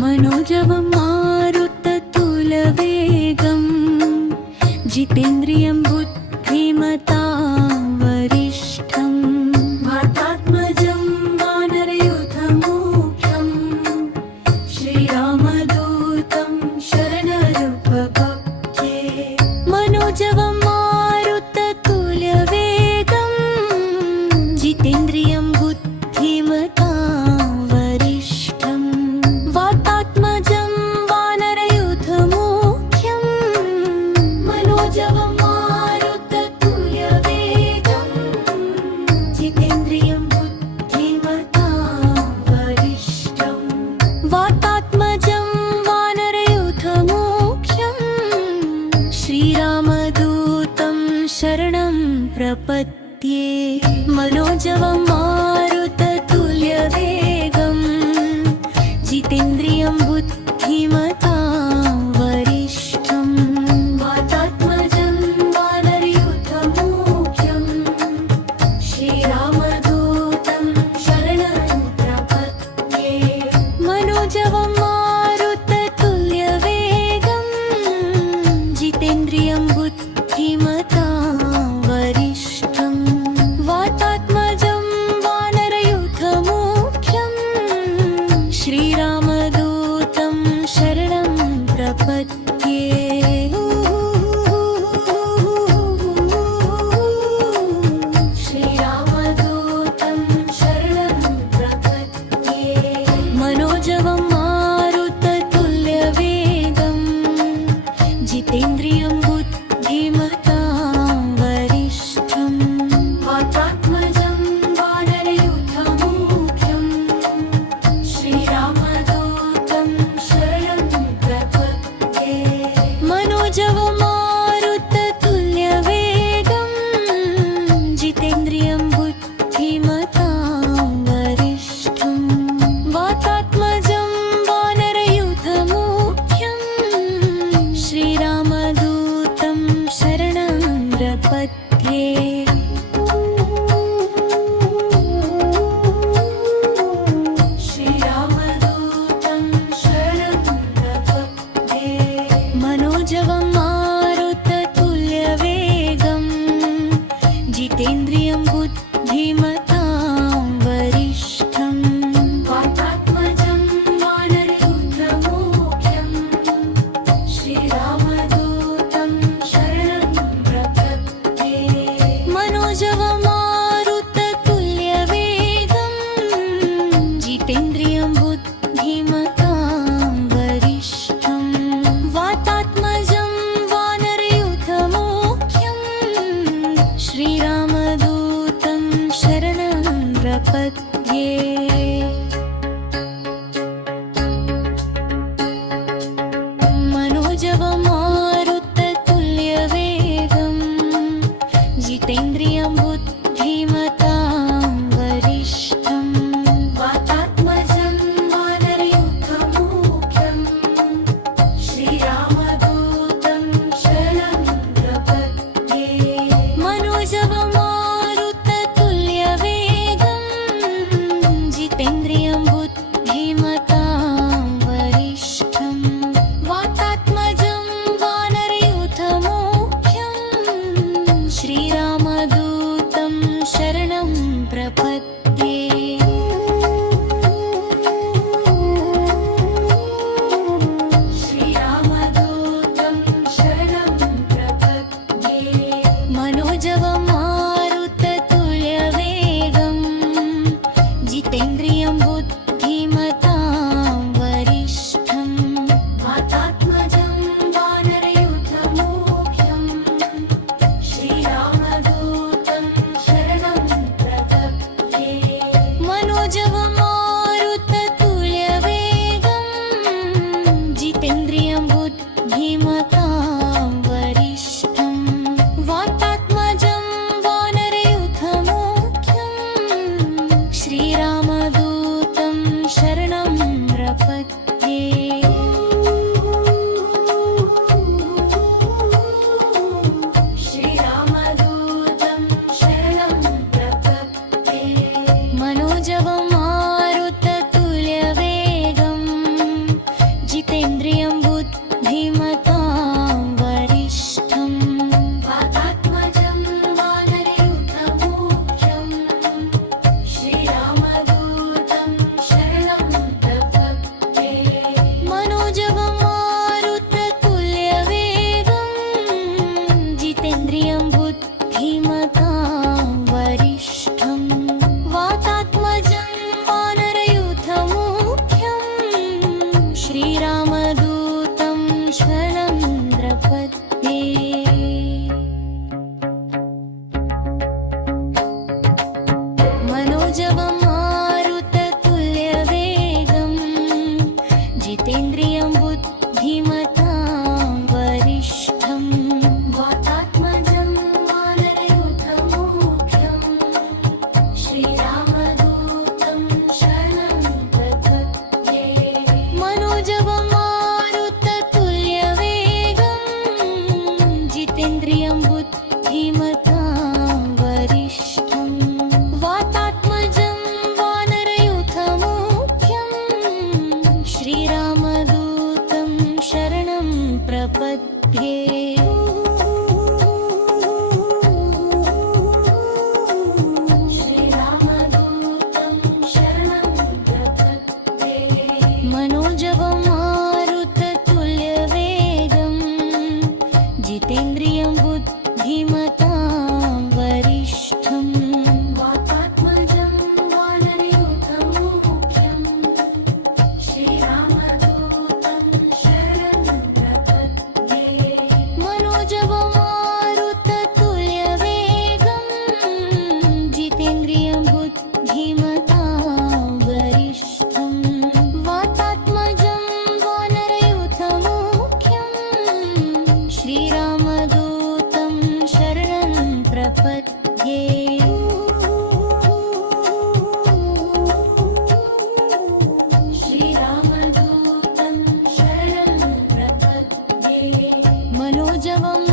मनोजवं मारुततुल्यवेगं जितेन्द्रियं बुद्धिमतां वरिष्ठं वातात्मजं वानरयूथमुख्यं श्रीरामदूतं शरणरूपभक्त्ये। मनोजवं मारुततुल्यवेगं जितेन्द्रियं बुद्धिमतां श्रीरामदूतं शरणं प्रपद्ये। मनोजवं मारुततुल्यवेगं जितेन्द्रियं बुद्धिमतां वरिष्ठं वातात्मजं वानरयूथमुख्यं श्रीरामदूतं शरणं प्रपद्ये। मनोजवं मारुततुल्यवेगं जितेन्द्रियं बुद्धिमतां वरिष्ठं वातात्मजं वानरयूथमुख्यं श्रीरामदूतं शरणं प्रपद्ये। श्रीरामदूतं शरणं प्रपद्ये। मनोजवं मारुततुल्यवेगं जितेन्द्रियं बुद्धिमतां वरिष्ठं वातात्मजं वानरयूथमुख्यं श्रीरामदूतं शरणं प्रपद्ये। मनोजवं मारुततुल्यवेगं जितेन्द्रियं बुद्धिमतां वरिष्ठं वातात्मजं वानरयूथमुख्यं श्रीरामदूतं शरणं प्रपद्ये। श्रीरामदूतं शरणं प्रपद्ये। मनोजवं मारुततुल्यवेगं जितेन्द्रियं बुद्धिमतां वरिष्ठं वातात्मजं वानरयूथमुख्यं श्रीरामदूतं शरणं प्रपद्ये। मनोजवं मारुततुल्यवेगं जितेन्द्रियं बुद्धिमतां वरिष्ठं वातात्मजं वानरयूथमुख्यं श्रीरामदूतं शरणं प्रपद्ये। मनोजवं प्रपद्ये श्रीरामदूतं शरणं प्रपद्ये मनोजवं मारुततुल्यवेगं जितेन्द्रियं बुद्धिमतां वरिष्ठं वातात्मजं वानरयूथमुख्यं श्रीरामदूतं शरणं प्रपद्ये मनोजवं मारुततुल्यवेगं जितेन्द्रियं बुद्धिमतां वरिष्ठं वातात्मजं वानरयूथमुख्यं श्रीरामदूतं शरणं प्रपद्ये श्रीरामदूतं शरणं प्रपद्ये मनोजवं